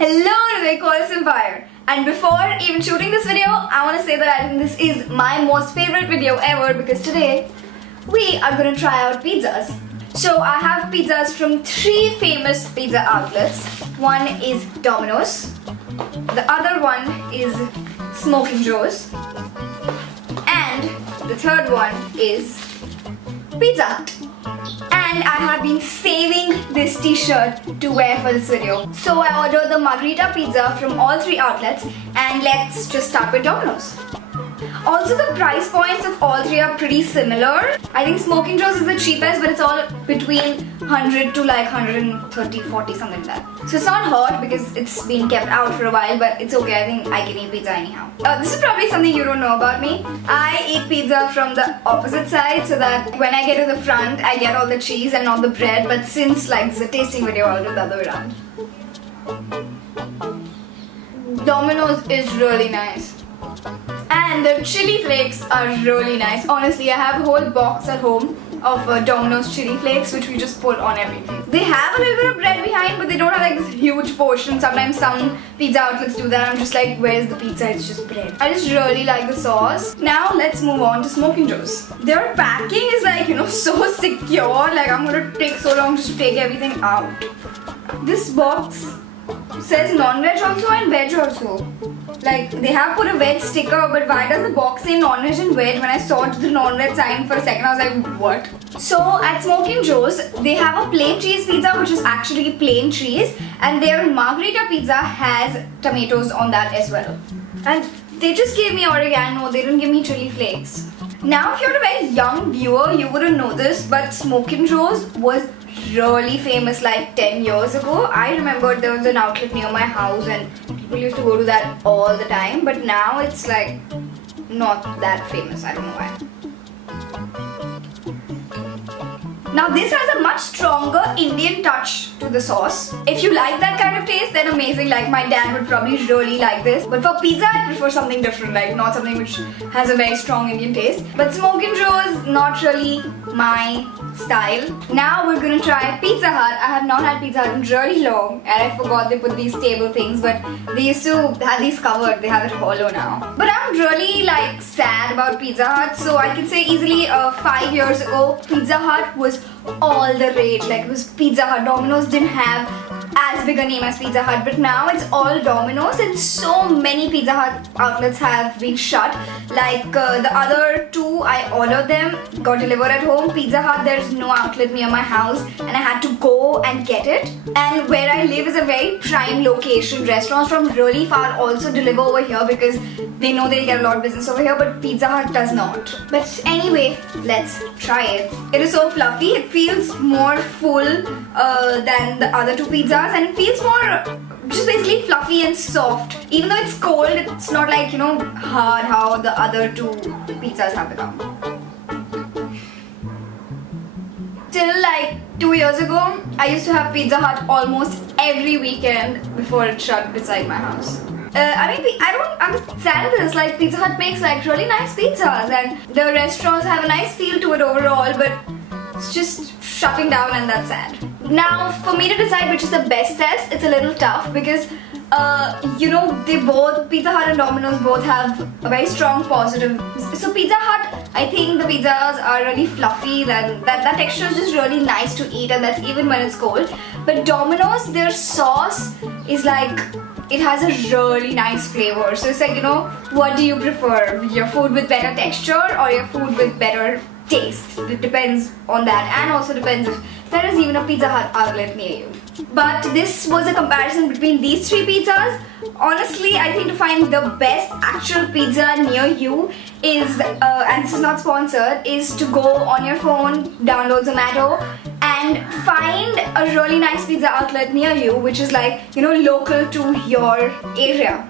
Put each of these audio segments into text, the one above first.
Hello to the Equalist Empire. And before even shooting this video, I want to say that I think this is my most favorite video ever because today we are going to try out pizzas. So I have pizzas from 3 famous pizza outlets. One is Domino's, the other one is Smoking Joe's, and the third one is Pizza Hut. And I have been saving this t-shirt to wear for this video. So I ordered the margherita pizza from all 3 outlets, and let's just start with Domino's. Also, the price points of all 3 are pretty similar. I think Smoking Joe's is the cheapest, but it's all between 100 to like 130, 40, something like that. So it's not hot because it's been kept out for a while, but it's okay. I think I can eat pizza anyhow. This is probably something you don't know about me. I eat pizza from the opposite side so that when I get to the front, I get all the cheese and all the bread. But since like it's a tasting video, I'll do the other way around. Domino's is really nice. And the chili flakes are really nice. Honestly, I have a whole box at home of Domino's chili flakes which we just put on everything. They have a little bit of bread behind, but they don't have like this huge portion. Sometimes some pizza outlets do that. I'm just like, where's the pizza? It's just bread. I just really like the sauce. Now let's move on to Smoking Joe's. Their packing is like, so secure. Like I'm gonna take so long just to take everything out. This box says non-veg also and veg also. Like they have put a veg sticker, but why does the box say non-veg and veg? When I saw the non-veg sign for a second, I was like, what? So at Smoking Joe's, they have a plain cheese pizza which is actually plain cheese, and their margherita pizza has tomatoes on that as well. And they just gave me oregano, they didn't give me chili flakes. Now if you're a very young viewer, you wouldn't know this, but Smoking Joe's was really famous like 10 years ago. I remember there was an outlet near my house and people used to go to that all the time, but now it's like not that famous. I don't know why. Now this has a much stronger Indian touch to the sauce. If you like that kind of taste, then amazing. Like my dad would probably really like this. But for pizza, I prefer something different, like not something which has a very strong Indian taste. But Smoking Joe's not really my style. Now we're gonna try Pizza Hut. I have not had Pizza Hut in really long, and I forgot they put these table things, but they used to have these covered. They have it hollow now. But I'm really like sad about Pizza Hut, so I can say easily 5 years ago, Pizza Hut was all the rage. Like it was Pizza Hut. Domino's didn't have as big a name as Pizza Hut, but now it's all Domino's, and so many Pizza Hut outlets have been shut. Like the other 2, I ordered them, got delivered at home. Pizza Hut, there's no outlet near my house and I had to go and get it. And where I live is a very prime location. Restaurants from really far also deliver over here because they know they'll get a lot of business over here, but Pizza Hut does not. But anyway, let's try it. It is so fluffy. It feels more full than the other 2 pizzas, and it feels more just basically fluffy and soft. Even though it's cold, it's not like, hard how the other 2 pizzas have become. Till like 2 years ago, I used to have Pizza Hut almost every weekend before it shut beside my house. I don't understand this. Like Pizza Hut makes like really nice pizzas, and the restaurants have a nice feel to it overall, but it's just shutting down, and that's sad. Now for me to decide which is the best test, it's a little tough because they both, Pizza Hut and Domino's, both have a very strong positive. So Pizza Hut, I think the pizzas are really fluffy, that texture is just really nice to eat, and that's even when it's cold. But Domino's, their sauce is like, it has a really nice flavor. So it's like, what do you prefer? Your food with better texture or your food with better taste? It depends on that, and also depends if there is even a Pizza Hut outlet near you. But this was a comparison between these 3 pizzas. Honestly, I think to find the best actual pizza near you is, and this is not sponsored, is to go on your phone, download Zomato, and find a really nice pizza outlet near you, which is like, local to your area.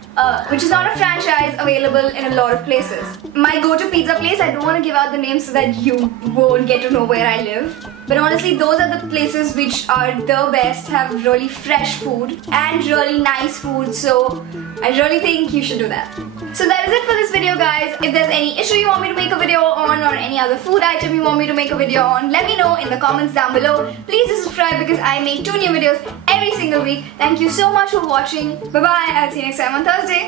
Which is not a franchise available in a lot of places. My go-to pizza place, I don't want to give out the name so that you won't get to know where I live. But honestly, those are the places which are the best, have really fresh food and really nice food, so I really think you should do that. So that is it for this video, guys. If there's any issue you want me to make a video on, or any other food item you want me to make a video on, let me know in the comments down below. Please do subscribe because I make 2 new videos every every single week. Thank you so much for watching. Bye bye. I'll see you next time on Thursday.